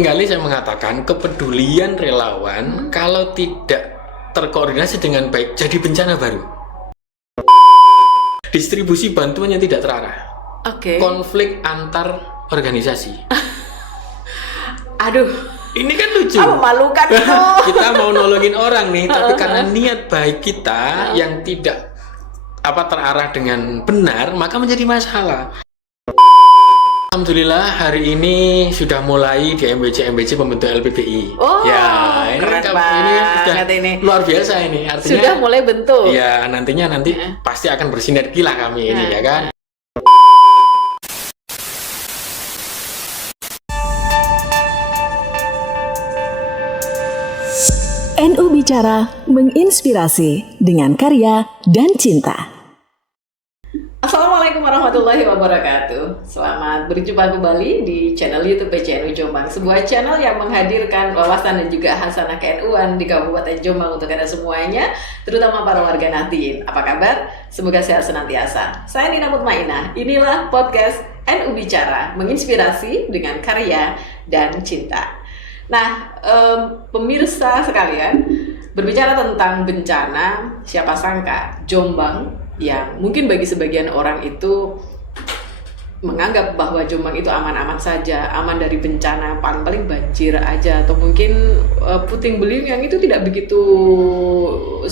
Kali saya mengatakan kepedulian relawan kalau tidak terkoordinasi dengan baik jadi bencana baru. Distribusi bantuan yang tidak terarah. Konflik antar organisasi. Aduh, ini kan lucu. Memalukan itu. Kita mau nolongin orang nih, tapi karena niat baik kita yang tidak terarah dengan benar, maka menjadi masalah. Alhamdulillah hari ini sudah mulai di MBC pembentuk LPBI. Ya, keren banget ini luar biasa ini. Artinya sudah mulai bentuk. Ya, nanti pasti akan bersinergi lah kami ini ya kan. NU Bicara menginspirasi dengan karya dan cinta. Assalamualaikum warahmatullahi wabarakatuh. Selamat berjumpa kembali di channel YouTube PCNU Jombang, sebuah channel yang menghadirkan wawasan dan juga hasanah KNU-an di Kabupaten Jombang untuk Anda semuanya, terutama para warga Nahdien. Apa kabar? Semoga sehat senantiasa. Saya Nina Mutmainah. Inilah podcast NU Bicara menginspirasi dengan karya dan cinta. Nah, pemirsa sekalian, berbicara tentang bencana, siapa sangka Jombang yang mungkin bagi sebagian orang itu menganggap bahwa Jombang itu aman-aman saja, aman dari bencana, paling-paling banjir aja, atau mungkin puting beliung yang itu tidak begitu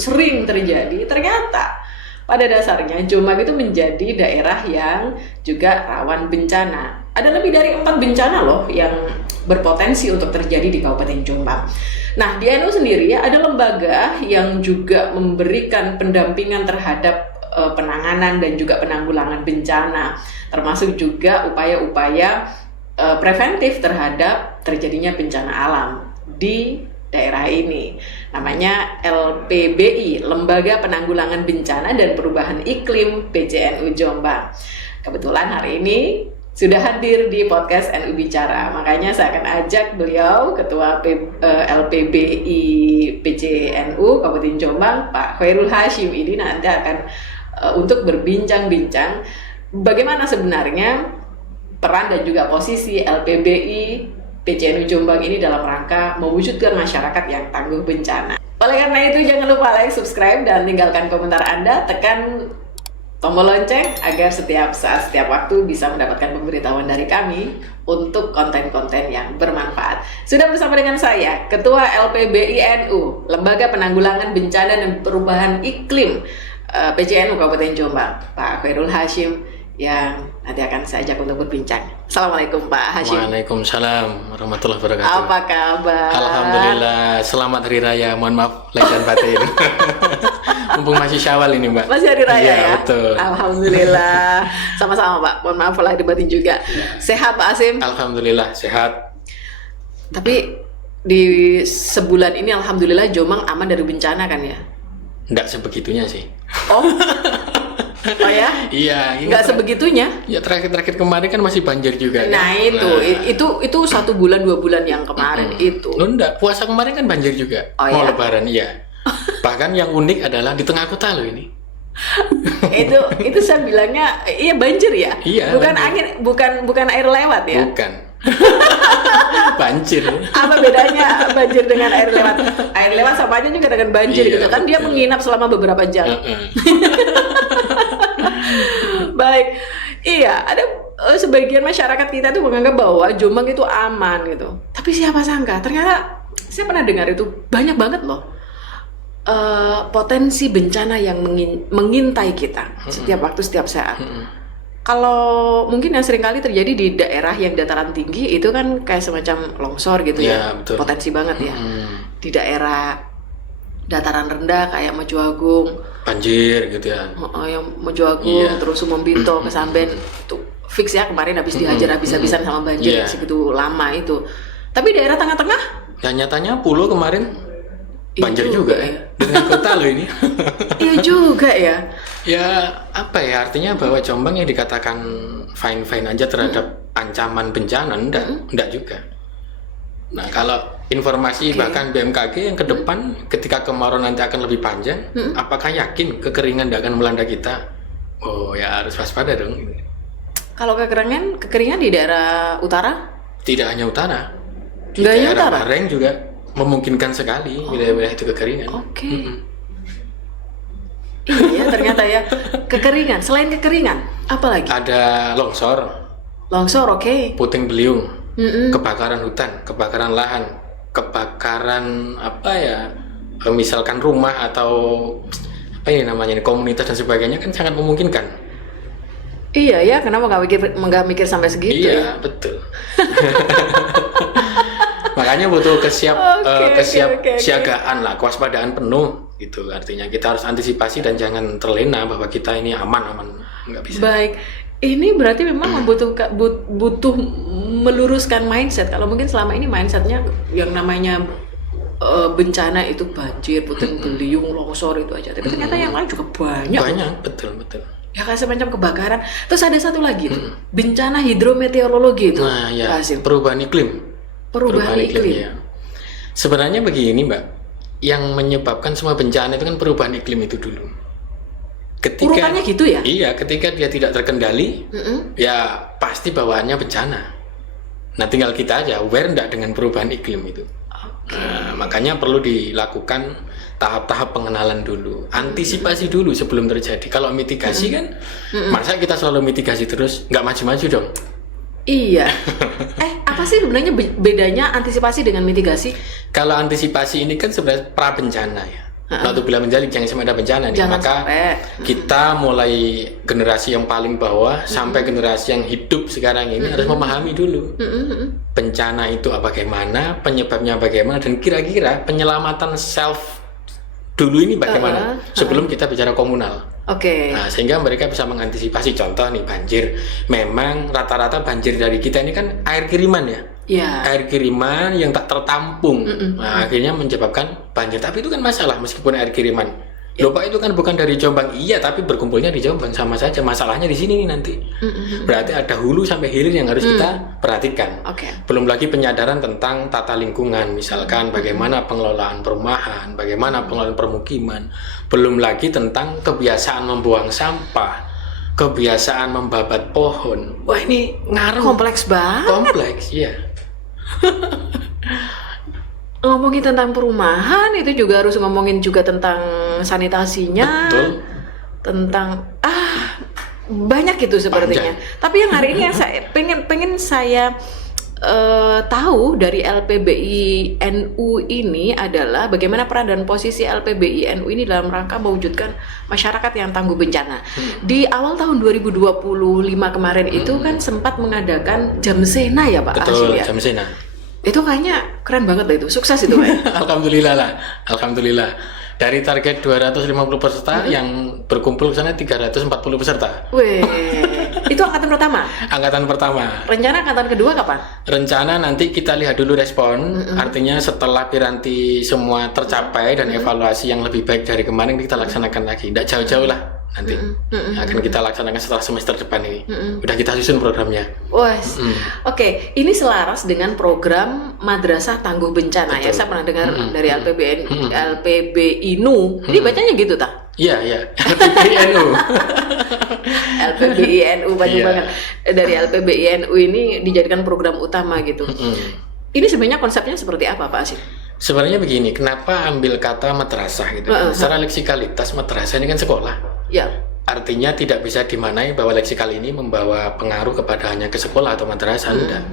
sering terjadi. Ternyata pada dasarnya Jombang itu menjadi daerah yang juga rawan bencana. Ada lebih dari 4 bencana loh yang berpotensi untuk terjadi di Kabupaten Jombang. Nah, di NU sendiri ya, ada lembaga yang juga memberikan pendampingan terhadap penanganan dan juga penanggulangan bencana, termasuk juga upaya-upaya preventif terhadap terjadinya bencana alam di daerah ini. Namanya LPBI, Lembaga Penanggulangan Bencana dan Perubahan Iklim PCNU Jombang. Kebetulan hari ini sudah hadir di podcast NU Bicara, makanya saya akan ajak beliau, Ketua LPBI PCNU Kabupaten Jombang, Pak Khairul Hashim, ini nanti akan untuk berbincang-bincang bagaimana sebenarnya peran dan juga posisi LPBI PCNU Jombang ini dalam rangka mewujudkan masyarakat yang tangguh bencana. Oleh karena itu, jangan lupa like, subscribe, dan tinggalkan komentar Anda, tekan tombol lonceng agar setiap saat, setiap waktu bisa mendapatkan pemberitahuan dari kami untuk konten-konten yang bermanfaat. Sudah bersama dengan saya, Ketua LPBI NU, Lembaga Penanggulangan Bencana dan Perubahan Iklim PCNU Kabupaten Jombang, Pak Khairul Hashim, yang nanti akan saya ajak untuk berbincang. Assalamualaikum Pak Hashim. Waalaikumsalam warahmatullahi wabarakatuh. Apa kabar? Alhamdulillah, selamat hari raya. Mohon maaf lahir dan batin. Mumpung masih Syawal ini Mbak. Masih hari raya ya? Betul. Alhamdulillah. Sama-sama Pak. Mohon maaf lahir dan batin juga. Sehat Pak Hashim? Alhamdulillah sehat. Tapi di sebulan ini alhamdulillah Jombang aman dari bencana kan ya? Nggak sebegitunya sih. Oh ya? Iya. Nggak sebegitunya? Ya terakhir kemarin kan masih banjir juga. Nah kan? itu 1 bulan 2 bulan yang kemarin itu. Loh enggak, puasa kemarin kan banjir juga. Mau Lebaran iya. Bahkan yang unik adalah di tengah kota loh ini. itu saya bilangnya iya banjir ya. Iya. Bukan banjir. angin, bukan air lewat ya. Bukan. Banjir. Apa bedanya banjir dengan air lewat? Air lewat sama aja juga dengan banjir iya, gitu kan. Dia betul. menginap selama beberapa jam. Baik. Iya, ada sebagian masyarakat kita tuh menganggap bahwa Jombang itu aman gitu. Tapi siapa sangka ternyata saya pernah dengar itu banyak banget loh potensi bencana yang mengintai kita setiap waktu, setiap saat. Kalau mungkin yang sering kali terjadi di daerah yang dataran tinggi itu kan kayak semacam longsor gitu ya, betul. Potensi banget ya. Di daerah dataran rendah kayak Mojo Agung, banjir gitu ya. Yang Mojo Agung, terus Sumong Binto, Kesamben, itu fix ya kemarin habis dihajar habis-habisan sama banjir segitu lama itu. Tapi daerah tengah-tengah? Dan nyatanya Pulau kemarin banjir juga ya. Dengan kota loh ini. Iya juga ya. Ya apa ya, artinya bahwa Jombang yang dikatakan fine-fine aja terhadap ancaman bencana, enggak juga. Nah kalau informasi bahkan BMKG yang ke depan ketika kemarau nanti akan lebih panjang, apakah yakin kekeringan tidak akan melanda kita? Oh ya harus waspada dong. Kalau kekeringan di daerah utara? Tidak hanya utara, Di Gayo daerah Utara? Bareng juga memungkinkan sekali wilayah-wilayah itu kekeringan. Oke. Iya ternyata ya, kekeringan. Selain kekeringan, apa lagi? Ada longsor, Longsor, oke. puting beliung, Mm-mm. kebakaran hutan, kebakaran lahan, kebakaran apa ya, misalkan rumah atau apa ini namanya, komunitas dan sebagainya, kan sangat memungkinkan. Iya ya, kenapa nggak mikir sampai segitu ya? Iya, betul. Makanya butuh Oke. siagaan lah, kewaspadaan penuh gitu. Artinya kita harus antisipasi dan jangan terlena bahwa kita ini aman, nggak bisa. Baik, ini berarti memang butuh meluruskan mindset. Kalau mungkin selama ini mindsetnya yang namanya bencana itu banjir, puting beliung, longsor itu aja. Tapi ternyata yang lain juga banyak. Banyak, betul. Ya kayak semacam kebakaran. Terus ada satu lagi tuh, bencana hidrometeorologi itu. Nah ya, Pak Hasim. perubahan iklim. Perubahan iklim. Ya. Sebenarnya begini Mbak, yang menyebabkan semua bencana itu kan perubahan iklim itu dulu. Urutannya gitu ya? Iya, ketika dia tidak terkendali, ya pasti bawaannya bencana. Nah, tinggal kita aja aware enggak dengan perubahan iklim itu. Nah, makanya perlu dilakukan tahap-tahap pengenalan dulu, antisipasi dulu sebelum terjadi. Kalau mitigasi kan, masa kita selalu mitigasi terus, nggak maju-maju dong. Iya. Apa sih sebenarnya bedanya antisipasi dengan mitigasi? Kalau antisipasi ini kan sebenarnya pra bencana ya. Naudzubillah min dzalik, jangan sampai ada bencana nih. Jangan Maka sampai. kita mulai generasi yang paling bawah sampai generasi yang hidup sekarang ini harus memahami dulu bencana itu bagaimana, penyebabnya bagaimana, dan kira-kira penyelamatan self dulu ini bagaimana sebelum kita bicara komunal. Oke. Nah, sehingga mereka bisa mengantisipasi. Contoh nih, banjir. Memang rata-rata banjir dari kita ini kan air kiriman ya. Ya. Air kiriman yang tak tertampung. Nah, akhirnya menyebabkan banjir. Tapi itu kan masalah meskipun air kiriman. Loh Pak, itu kan bukan dari Jombang. Iya, tapi berkumpulnya di Jombang, sama saja. Masalahnya di sini nih nanti. Berarti ada hulu sampai hilir yang harus kita perhatikan. Oke. Belum lagi penyadaran tentang tata lingkungan, misalkan bagaimana pengelolaan perumahan, bagaimana pengelolaan permukiman. Belum lagi tentang kebiasaan membuang sampah, kebiasaan membabat pohon. Wah, ini ngaruh. Kompleks banget. Kompleks, iya. Ngomongin tentang perumahan itu juga harus ngomongin juga tentang sanitasinya. Betul. Tentang banyak itu sepertinya. Tapi yang hari ini yang saya pengen saya tahu dari LPBI NU ini adalah bagaimana peran dan posisi LPBI NU ini dalam rangka mewujudkan masyarakat yang tangguh bencana. Di awal tahun 2025 kemarin itu kan sempat mengadakan Jam Sena ya Pak Hasim Betul, ya? Jam Sena. Itu kayaknya keren banget lah itu, sukses itu Pak. Alhamdulillah lah, alhamdulillah. Dari target 250 peserta yang berkumpul ke sana 340 peserta. Weh, itu angkatan pertama. Angkatan pertama. Rencana angkatan kedua kapan? Rencana nanti kita lihat dulu respon, artinya setelah piranti semua tercapai dan evaluasi yang lebih baik dari kemarin kita laksanakan lagi. Tidak jauh-jauh lah nanti. Akan kita laksanakan setelah semester depan ini. Udah kita susun programnya. Wes, oke, ini selaras dengan program Madrasah Tangguh Bencana. Ya, saya pernah dengar dari LPBI NU. Ini bacanya gitu tak? Iya, LPBI NU. LPBI NU banyak Iya. banget. Dari LPBI NU ini dijadikan program utama gitu. Ini sebenarnya konsepnya seperti apa Pak Hasim? Sebenarnya begini, kenapa ambil kata madrasah gitu? Secara leksikalitas madrasah ini kan sekolah. Ya. Artinya tidak bisa dimaknai bahwa leksikal ini membawa pengaruh kepada hanya ke sekolah atau madrasah. Enggak.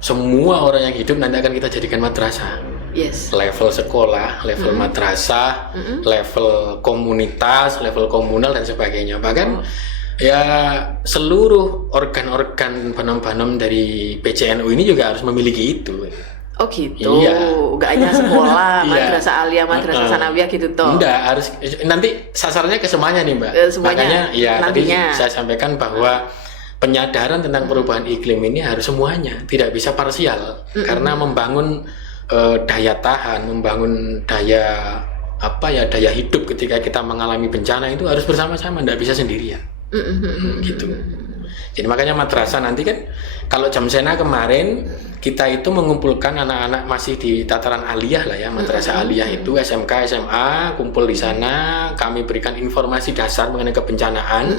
Semua orang yang hidup nanti akan kita jadikan madrasah. Yes. Level sekolah, level madrasah, level komunitas, level komunal dan sebagainya. Bahkan ya seluruh organ-organ banom-banom dari PCNU ini juga harus memiliki itu. Oh gitu. Iya. Gak hanya sekolah, Iya. madrasah aliyah, madrasah sanawiyah gitu toh. Enggak, harus nanti sasarnya ke semuanya nih Mbak. Semuanya, Makanya ya tadi nantinya. saya sampaikan bahwa penyadaran tentang perubahan iklim ini harus semuanya, tidak bisa parsial. Karena membangun daya tahan, membangun daya daya hidup ketika kita mengalami bencana itu harus bersama-sama, tidak bisa sendirian. Gitu. Jadi makanya madrasah nanti kan kalau jam sena kemarin kita itu mengumpulkan anak-anak masih di tataran aliyah lah ya, madrasah aliyah itu SMK, SMA kumpul di sana, kami berikan informasi dasar mengenai kebencanaan.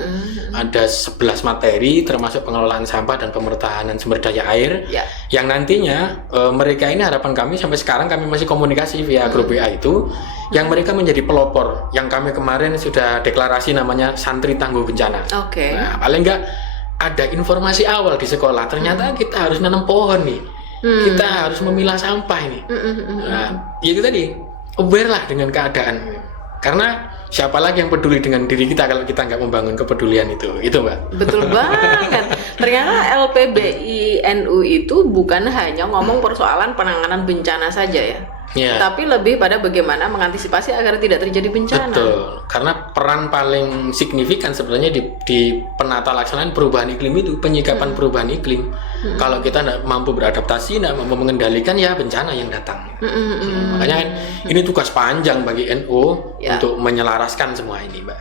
Ada 11 materi termasuk pengelolaan sampah dan pemertahanan sumber daya air. Yang nantinya mereka ini harapan kami sampai sekarang kami masih komunikasi via grup WA itu, yang mereka menjadi pelopor. Yang kami kemarin sudah deklarasi namanya santri tangguh bencana. Nah, paling enggak ada informasi awal di sekolah, ternyata kita harus nanam pohon nih, kita harus memilah sampah ini. Nah, itu tadi, aware lah dengan keadaan. Karena siapa lagi yang peduli dengan diri kita kalau kita nggak membangun kepedulian itu Mbak. Betul banget. Ternyata LPBI NU itu bukan hanya ngomong persoalan penanganan bencana saja ya. Tapi lebih pada bagaimana mengantisipasi agar tidak terjadi bencana. Betul, karena peran paling signifikan sebenarnya di penata laksanaan perubahan iklim itu, penyikapan perubahan iklim. Kalau kita tidak mampu beradaptasi, tidak mampu mengendalikan, ya bencana yang datang. Makanya kan ini tugas panjang bagi NU untuk menyelaraskan semua ini, Mbak.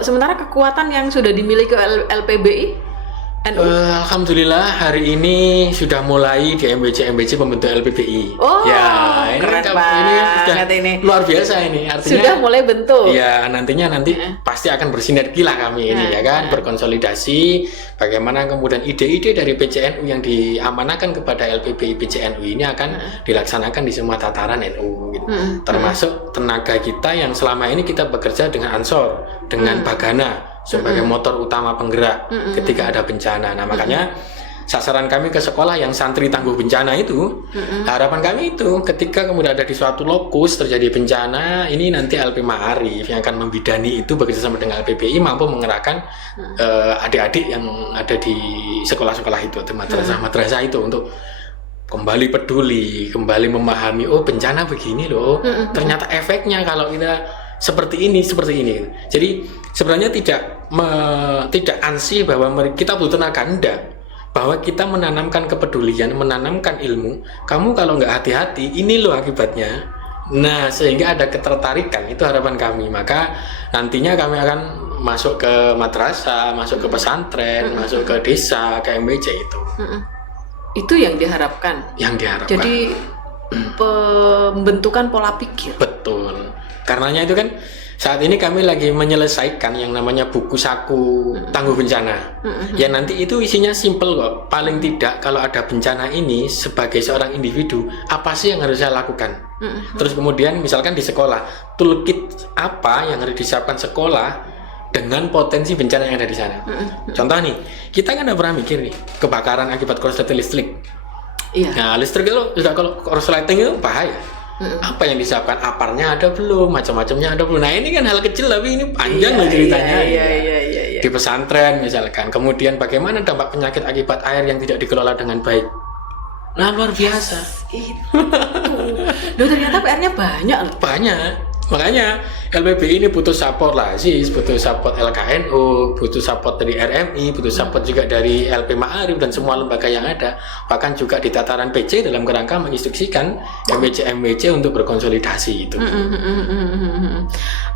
Sementara kekuatan yang sudah dimiliki LPBI NU? Alhamdulillah hari ini sudah mulai di MBC pembentuk LPBI. Ya, ini keren banget ini. Luar biasa ini. Artinya sudah mulai bentuk. Ya, nanti pasti akan bersinergi lah kami ini ya kan, berkonsolidasi bagaimana kemudian ide-ide dari PCNU yang diamanahkan kepada LPBI PCNU ini akan dilaksanakan di semua tataran NU gitu. Termasuk tenaga kita yang selama ini kita bekerja dengan Ansor, dengan Bagana sebagai motor utama penggerak ketika ada bencana. Nah, makanya sasaran kami ke sekolah yang santri tangguh bencana itu, harapan kami itu ketika kemudian ada di suatu lokus terjadi bencana, ini nanti LP Ma'arif yang akan membidani itu bekerjasama dengan LPBI mampu mengerahkan adik-adik yang ada di sekolah-sekolah itu atau madrasah-madrasah itu untuk kembali peduli, kembali memahami, oh bencana begini loh, ternyata efeknya kalau kita seperti ini. Jadi sebenarnya tidak ansih bahwa kita butuh tenaga, enggak. Bahwa kita menanamkan kepedulian, menanamkan ilmu. Kamu kalau nggak hati-hati, ini loh akibatnya. Nah, sehingga ada ketertarikan, itu harapan kami. Maka nantinya kami akan masuk ke madrasah, masuk ke pesantren, masuk ke desa, ke MBC itu. Itu yang diharapkan. Jadi pembentukan pola pikir. Betul. Karenanya itu kan saat ini kami lagi menyelesaikan yang namanya buku saku tangguh bencana. Ya nanti itu isinya simple kok. Paling tidak kalau ada bencana ini sebagai seorang individu, apa sih yang harus saya lakukan? Terus kemudian misalkan di sekolah, toolkit apa yang harus disiapkan sekolah dengan potensi bencana yang ada di sana. Contoh nih, kita kan udah pernah mikir nih, kebakaran akibat korsleting listrik. Nah, listrik itu kalau korsleting itu bahaya. Apa yang disiapkan, aparnya ada belum, macam-macamnya ada belum. Nah ini kan hal kecil tapi ini panjang loh ceritanya. Di pesantren misalkan, kemudian bagaimana dampak penyakit akibat air yang tidak dikelola dengan baik. Nah luar biasa. Loh ternyata PR-nya banyak. Makanya LPBI ini butuh support lah sih, butuh support LKNU, butuh support dari RMI, butuh support juga dari LP Ma'arif dan semua lembaga yang ada. Bahkan juga di tataran PC dalam kerangka menginstruksikan MBC untuk berkonsolidasi itu.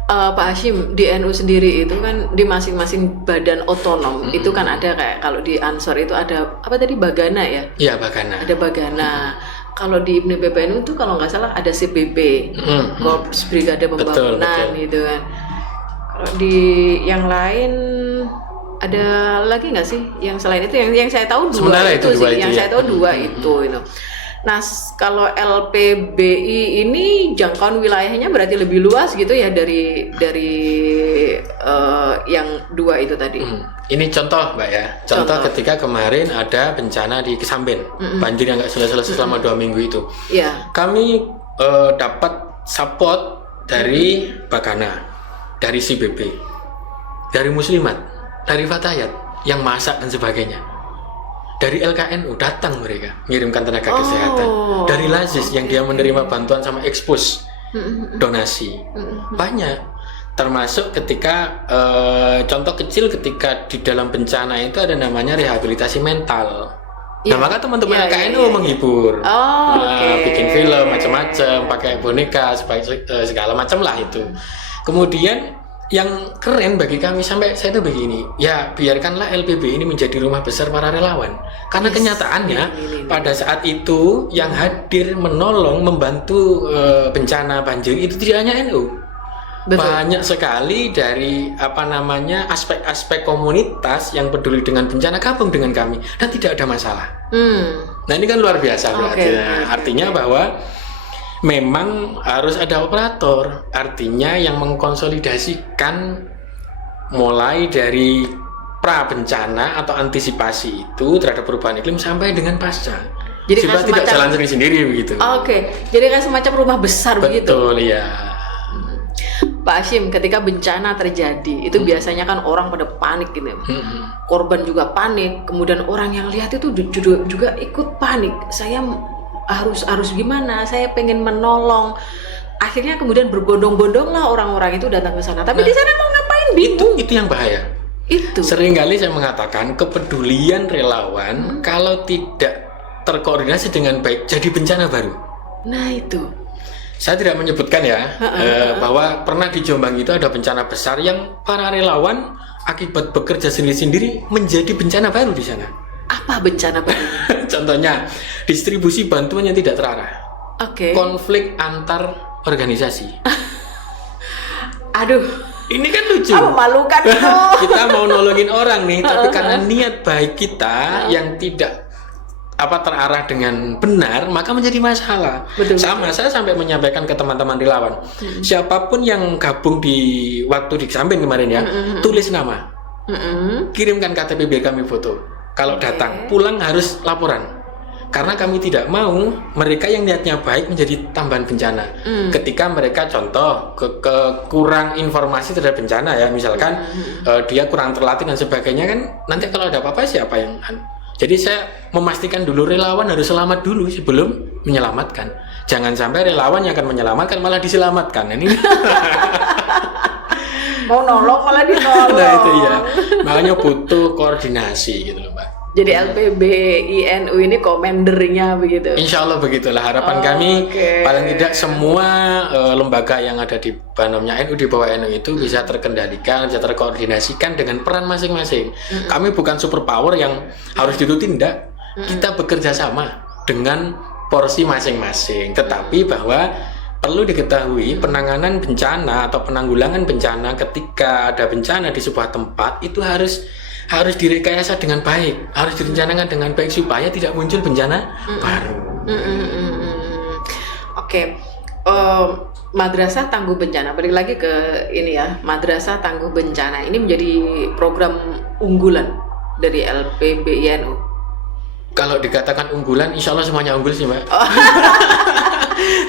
Pak Hashim, di NU sendiri itu kan di masing-masing badan otonom itu kan ada kayak kalau di Ansor itu ada apa tadi, Bagana ya? Iya, Bagana. Ada Bagana. Kalau di IPNI PPNU itu kalau nggak salah ada CBP, Korps Brigade Pembangunan gitu kan. Kalau di yang lain ada lagi nggak sih? Yang selain itu yang saya tahu dua itu sih. Yang saya tahu dua itu. Nah, kalau LPBI ini jangkauan wilayahnya berarti lebih luas gitu ya dari yang dua itu tadi. Ini contoh Mbak ya, contoh ketika kemarin ada bencana di Kesamben, banjir yang nggak selesai selama 2 minggu itu. Kami dapat support dari Bagana, dari CBP, dari Muslimat, dari Fatayat yang masak dan sebagainya. Dari LKNU datang mereka mengirimkan tenaga kesehatan. Dari Lazis yang dia menerima bantuan sama Expos, donasi banyak. Termasuk ketika contoh kecil ketika di dalam bencana itu ada namanya rehabilitasi mental. Nah maka teman-teman LKNU menghibur, bikin film macam-macam, pakai boneka segala macam lah itu. Kemudian yang keren bagi kami sampai saya itu begini, ya biarkanlah LPB ini menjadi rumah besar para relawan. Karena kenyataannya pada saat itu yang hadir menolong membantu bencana banjir itu tidak hanya NU. Betul. Banyak sekali dari aspek-aspek komunitas yang peduli dengan bencana gabung dengan kami dan tidak ada masalah. Nah ini kan luar biasa berarti. Artinya bahwa memang harus ada operator, artinya yang mengkonsolidasikan mulai dari pra bencana atau antisipasi itu terhadap perubahan iklim sampai dengan pasca. Jadi tidak jalan sendiri begitu. Oke. Jadi kan semacam rumah besar begitu. Betul ya. Pak Hashim, ketika bencana terjadi itu biasanya kan orang pada panik gitu. Korban juga panik, kemudian orang yang lihat itu juga ikut panik. Saya harus gimana? Saya pengen menolong. Akhirnya kemudian berbondong-bondong lah orang-orang itu datang ke sana. Tapi di sana mau ngapain? Bingung. Itu yang bahaya. Itu. Seringkali saya mengatakan kepedulian relawan kalau tidak terkoordinasi dengan baik jadi bencana baru. Nah itu. Saya tidak menyebutkan ya bahwa pernah di Jombang itu ada bencana besar yang para relawan akibat bekerja sendiri-sendiri menjadi bencana baru di sana. Apa bencana baru? Contohnya distribusi bantuan yang tidak terarah. Oke. Konflik antar organisasi. Aduh, ini kan lucu. Memalukan itu. Kita mau nolongin orang nih, tapi karena niat baik kita yang tidak terarah dengan benar, maka menjadi masalah. Betul. Sama, saya sampai menyampaikan ke teman-teman relawan, siapapun yang gabung di waktu di Samping kemarin ya, tulis nama, kirimkan KTP biar kami foto. Kalau datang, pulang harus laporan. Karena kami tidak mau mereka yang niatnya baik menjadi tambahan bencana. Ketika mereka contoh kurang informasi terhadap bencana ya, misalkan dia kurang terlatih dan sebagainya kan, nanti kalau ada apa-apa siapa yang jadi saya memastikan dulu relawan harus selamat dulu sebelum menyelamatkan. Jangan sampai relawan yang akan menyelamatkan malah diselamatkan. Ini mau nolong malah dinolong. Nah itu ya, makanya butuh koordinasi gitu loh Mbak. Jadi LPB INU ini komandernya begitu. Insya Allah begitulah harapan kami. Paling tidak semua lembaga yang ada di Banomnya NU, di bawah NU itu bisa terkendalikan, bisa terkoordinasikan dengan peran masing-masing. Kami bukan superpower yang harus dituruti, tidak. Kita bekerja sama dengan porsi masing-masing. Tetapi bahwa perlu diketahui penanganan bencana atau penanggulangan bencana ketika ada bencana di sebuah tempat itu harus direkayasa dengan baik, harus direncanakan dengan baik supaya tidak muncul bencana baru. Oke. Madrasah Tangguh Bencana, balik lagi ke ini ya, Madrasah Tangguh Bencana ini menjadi program unggulan dari LPB INU. Kalau dikatakan unggulan, insya Allah semuanya unggul sih Mbak.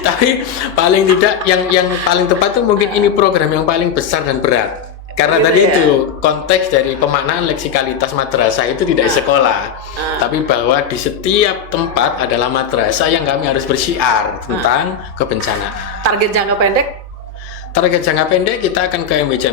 Tapi paling tidak yang paling tepat tuh mungkin ini program yang paling besar dan berat. Karena gitu tadi ya? Itu konteks dari pemaknaan leksikalitas madrasah itu tidak sekolah, tapi bahwa di setiap tempat adalah madrasah yang kami harus bersiar tentang kebencanaan. Target jangka pendek? Target jangka pendek kita akan ke MBC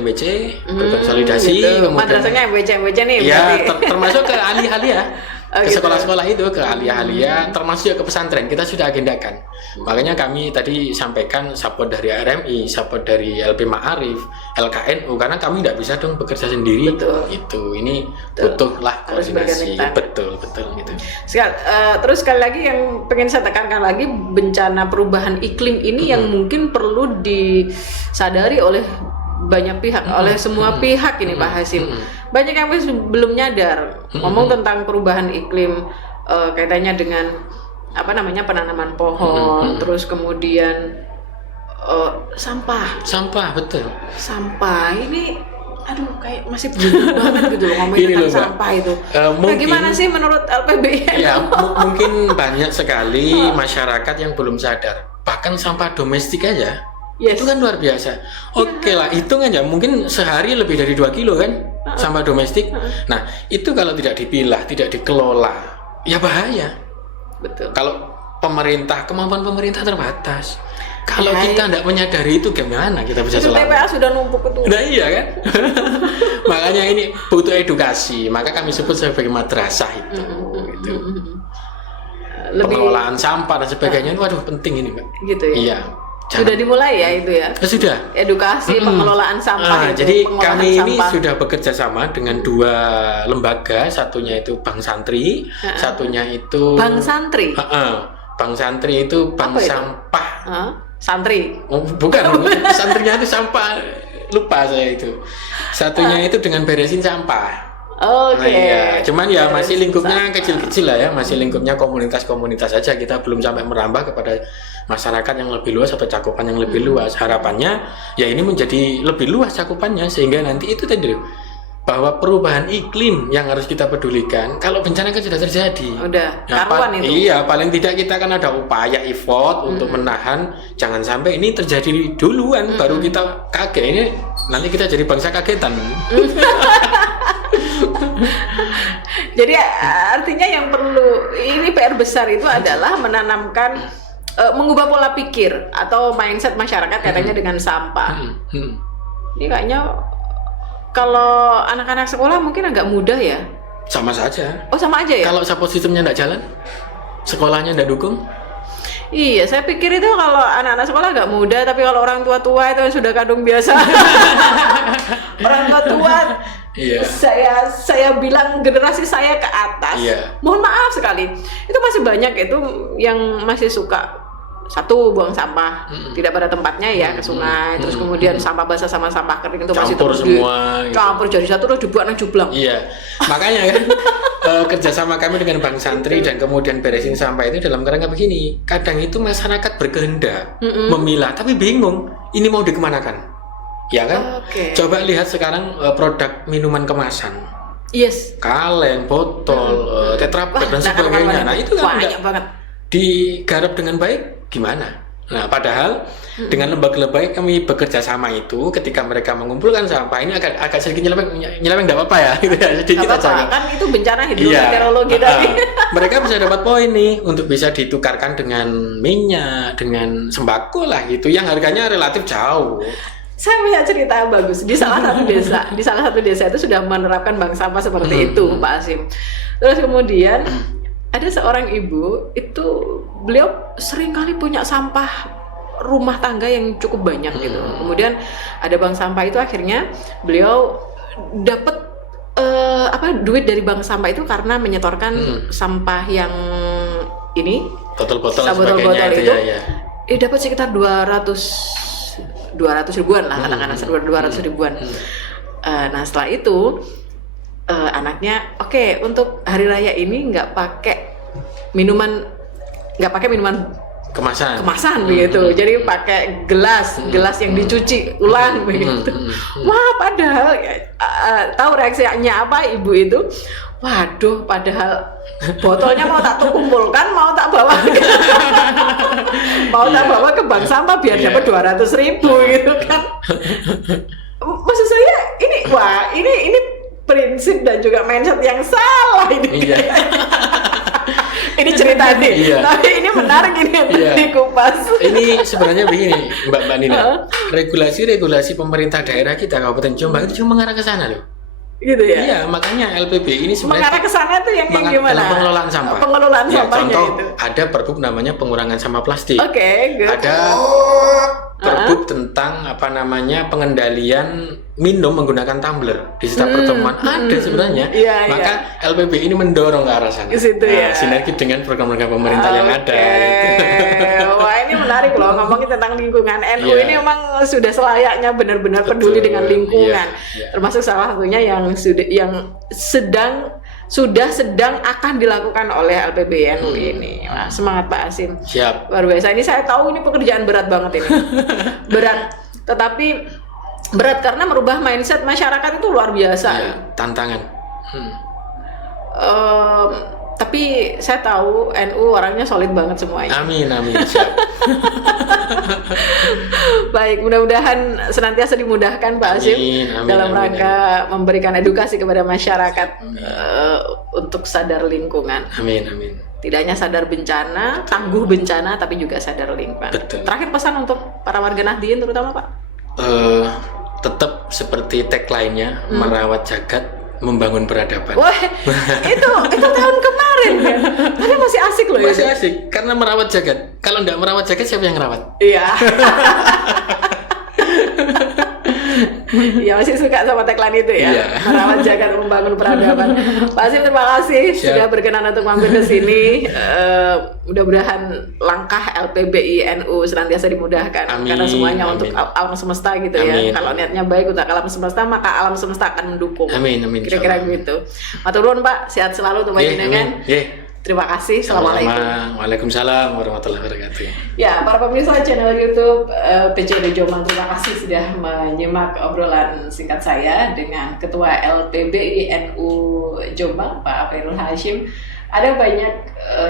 berkonsolidasi. Gitu. Madrasahnya MBC nih. Ya, termasuk ke ahli-ahli ya. Ke sekolah-sekolah itu, ke ahli-ahliya, termasuk ke pesantren, kita sudah agendakan. Makanya kami tadi sampaikan support dari RMI, support dari LP Ma'arif, LKNU, karena kami tidak bisa dong bekerja sendiri. Itu ini butuhlah koordinasi. Betul gitu. Terus sekali lagi yang pengen saya tekankan lagi, bencana perubahan iklim ini yang mungkin perlu disadari oleh banyak pihak, oleh semua pihak ini Pak Hashim. Banyak yang belum nyadar ngomong tentang perubahan iklim, kaitannya dengan penanaman pohon, terus kemudian sampah betul. Sampah ini kayak masih belum banget gitu ngomongin tentang sampah itu. Bagaimana sih menurut LPB? Ya, mungkin banyak sekali masyarakat yang belum sadar. Bahkan sampah domestik aja. Yes. Itu kan luar biasa. Oke lah, hitung aja mungkin sehari lebih dari 2 kilo kan sampah domestik. Nah, itu kalau tidak dipilah, tidak dikelola, ya bahaya. Betul. Kalau kemampuan pemerintah terbatas. Kalau kita tidak menyadari itu gimana kita bisa selamat? TPA sudah numpuk itu. Nah iya kan? Makanya ini butuh edukasi. Maka kami sebut sebagai madrasah itu. Pengelolaan sampah dan sebagainya, waduh penting ini Mbak. Gitu ya? Iya. Sudah dimulai ya itu ya? Sudah. Edukasi pengelolaan sampah itu. Jadi pengelolaan kami ini sampah. sudah bekerja sama dengan 2 lembaga, satunya itu Bank Santri, satunya itu Bank Santri? Bank Santri itu bank Apa itu? sampah. Santri? Oh, bukan, santrinya itu sampah, lupa saya itu. Satunya itu dengan beresin sampah. Oke. Nah, iya. Cuman ya masih lingkupnya Sampah. kecil-kecil lah ya, masih lingkupnya komunitas-komunitas saja. Kita belum sampai merambah kepada masyarakat yang lebih luas atau cakupan yang lebih luas. Harapannya ya ini menjadi lebih luas cakupannya sehingga nanti itu tadi loh, bahwa perubahan iklim yang harus kita pedulikan. Kalau bencana kan sudah terjadi. Udah, Ya, karuan itu. Iya, paling tidak kita kan ada upaya effort untuk menahan jangan sampai ini terjadi duluan baru kita kaget. Ini nanti kita jadi bangsa kagetan. Jadi artinya yang perlu ini PR besar itu adalah menanamkan mengubah pola pikir atau mindset masyarakat katanya dengan sampah. Ini kayaknya kalau anak-anak sekolah mungkin agak mudah ya. Sama saja. Oh sama aja ya? Kalau support sistemnya tidak jalan, sekolahnya tidak dukung. Iya, saya pikir itu kalau anak-anak sekolah agak mudah, tapi kalau orang tua-tua itu yang sudah kadung biasa. Orang tua-tua, Iya. saya bilang generasi saya ke atas. Iya. Mohon maaf sekali, itu masih banyak itu yang masih suka satu buang sampah tidak pada tempatnya ya ke sungai, terus kemudian sampah basah sama sampah kering itu masih Campur terus semua, gitu. campur jadi satu terus dibuat nang jublang. Iya, makanya kan kerjasama kami dengan Bank Santri dan kemudian beresin sampah itu dalam kerangka begini. Kadang itu masyarakat berkehendak memilah, tapi bingung ini mau dikemanakan, ya kan? Oke. Coba lihat sekarang produk minuman kemasan, Yes. kaleng, botol, tetra pak dan Wah, sebagainya. Nah itu kan banyak banget. digarap dengan baik gimana? Nah, padahal dengan lembaga-lembaga kami bekerja sama itu ketika mereka mengumpulkan sampah ini agak sedikit nyeleweng nggak apa-apa ya, gitu ya, sedikit Gak apa-apa, aja. kan itu bencana Iya. hidrometeorologi tadi. Mereka bisa dapat poin nih untuk bisa ditukarkan dengan minyak, dengan sembako lah gitu, yang harganya relatif jauh. Saya punya cerita bagus di salah satu desa. Di salah satu desa itu sudah menerapkan bank sampah seperti itu, Pak Asim. Terus kemudian ada seorang ibu itu beliau sering kali punya sampah rumah tangga yang cukup banyak gitu. Kemudian ada bank sampah itu akhirnya beliau dapat duit dari bank sampah itu karena menyetorkan sampah yang ini Botol-botol dan botol-botol sebagainya itu ya. dapat sekitar 200 ribuan lah katakanlah 200 ribuan. Nah setelah itu anaknya oke, untuk hari raya ini nggak pakai minuman kemasan begitu, jadi pakai gelas yang dicuci ulang begitu. Wah, padahal tahu reaksinya apa ibu itu? Waduh, padahal botolnya mau tak kumpulkan, mau tak bawa ke bank sampah biar dapat 200 ribu gitu kan. Maksud saya ini prinsip dan juga mindset yang salah ini. Iya. Ini cerita nih, Iya. tapi ini menarik ini untuk Iya. dikupas. Ini sebenarnya begini, Mbak Nina. Regulasi pemerintah daerah kita Kabupaten Jombang itu cuma mengarah ke sana loh. Gitu ya. Iya, makanya LPB ini Mengarah sebenarnya ke sana tuh yang gimana? dalam pengelolaan sampah. Pengelolaan Ya, sampahnya contoh itu. ada pergub namanya pengurangan sampah plastik. Oke, good. Ada pergub tentang pengendalian minum menggunakan tumbler di setiap pertemuan ada sebenarnya. Iya, Maka LPB ini mendorong ke arah sana. Ke situ ya. Sinergi dengan program-program pemerintah yang ada. Gitu. Wah, ini menarik loh ngomongin tentang lingkungan. NU Iya. ini memang sudah selayaknya benar-benar peduli Betul. dengan lingkungan. Iya. Termasuk salah satunya yang sedang akan dilakukan oleh LPBNU ini. Wah, semangat Pak Asim. Siap. Luar biasa. Ini saya tahu ini pekerjaan berat banget ini. Berat. Tetapi berat karena merubah mindset masyarakat itu luar biasa. Ya, tantangan. Tapi saya tahu NU orangnya solid banget semuanya. Amin. Siap. Baik, mudah-mudahan senantiasa dimudahkan Pak Asim Amin, dalam amin, rangka memberikan edukasi kepada masyarakat untuk sadar lingkungan. Amin. Tidak hanya sadar bencana, tangguh bencana, tapi juga sadar lingkungan. Betul. Terakhir pesan untuk para warga Nahdien terutama Pak. Tetap seperti tagline-nya merawat jagat membangun peradaban. Wah, itu tahun kemarin kan. Tapi masih asik loh Masih ya. asik karena merawat jagat. Kalau nggak merawat jagat siapa yang merawat? Iya. Iya, masih suka sama tagline itu ya. Iya. Merawat jagat membangun peradaban. Pak Hasyim, terima kasih sudah berkenan untuk mampir ke sini. Mudah-mudahan langkah LPBI NU senantiasa dimudahkan. Amin, Karena semuanya amin. untuk alam semesta gitu Amin. ya. Kalau niatnya baik untuk alam semesta, maka alam semesta akan mendukung. Amin, amin. Kira-kira gitu. Matur nuwun Pak, sehat selalu untuk panjenengan. Terima kasih. Assalamualaikum. Waalaikumsalam warahmatullahi wabarakatuh. Ya, para pemirsa channel YouTube PCNU Jombang, terima kasih sudah menyimak obrolan singkat saya dengan Ketua LPBI NU Jombang, Pak Khairul Hasyim. Ada banyak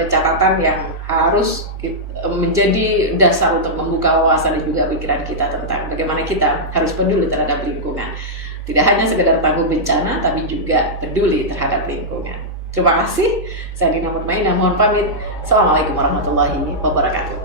catatan yang harus menjadi dasar untuk membuka wawasan dan juga pikiran kita tentang bagaimana kita harus peduli terhadap lingkungan. Tidak hanya sekedar tangguh bencana, tapi juga peduli terhadap lingkungan. Terima kasih. Saya Dina Mutmainah, mohon pamit. Assalamualaikum warahmatullahi wabarakatuh.